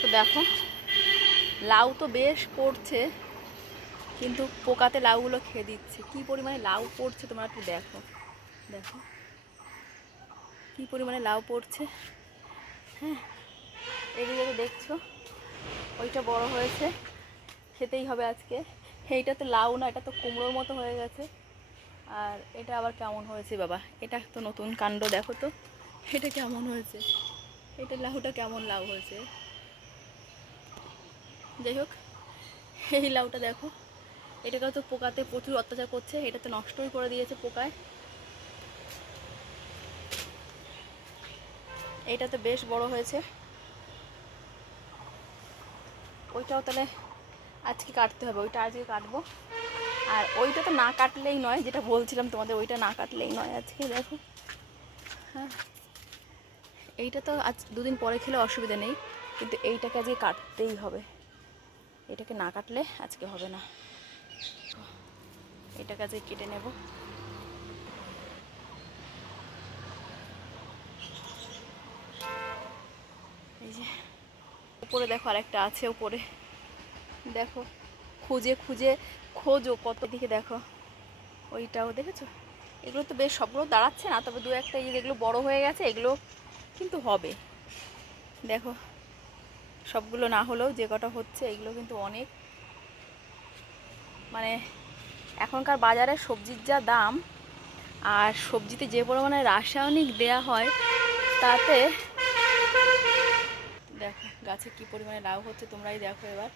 তো দেখো লাউ তো বেশ পড়ছে, কিন্তু পোকাতে লাউগুলো খেয়ে দিচ্ছে। কি পরিমাণে লাউ পড়ছে তোমরা একটু দেখো, দেখো কি পরিমাণে লাউ পড়ছে। হ্যাঁ, এদিকে তো দেখছো ওইটা বড় হয়েছে, খেতেই হবে আজকে। এইটা তো লাউ না, এটা তো কুমড়োর মতো হয়ে গেছে। আর এটা আবার কেমন হয়েছে বাবা, এটা তো নতুন কাণ্ড, দেখো তো এটা কেমন হয়েছে, এটা লাউটা কেমন লাউ হয়েছে। যাই হোক, এই লাউটা দেখো, এটাকেও তো পোকাতে প্রচুর অত্যাচার করছে, এটা তো নষ্টই করে দিয়েছে পোকায়। এটা তো বেশ বড় হয়েছে, ওইটাও তাহলে আজকে কাটতে হবে, ওইটা আজকে কাটবো। আর ওইটা তো না কাটলেই নয়, যেটা বলছিলাম তোমাদের, ওইটা না কাটলেই নয় আজকে। দেখো হ্যাঁ, এইটা তো আজ দুদিন পরে খেলে অসুবিধা নেই, কিন্তু এইটাকে আজকে কাটতেই হবে, এটাকে না কাটলে আজকে হবে না। এটাকে আজকে কেটে নেব। এই যে উপরে দেখো আরেকটা আছে, উপরে দেখো, খুঁজে খুঁজে খোঁজো কত দিকে, দেখো ওইটাও দেখেছো। এগুলো তো বেশ সবগুলো দাঁড়াচ্ছে না, তবে দু একটা এই যেগুলো বড় হয়ে গেছে এগুলো কিন্তু হবে। দেখো সবগুলো না হলেও যে কটা হচ্ছে এগুলো কিন্তু অনেক, মানে এখনকার বাজারে সবজির যা দাম, আর সবজিতে যে পরিমাণে রাসায়নিক দেয়া হয়, তাতে দেখো গাছে কি পরিমাণে লাউ হচ্ছে তোমরাই দেখো এবার।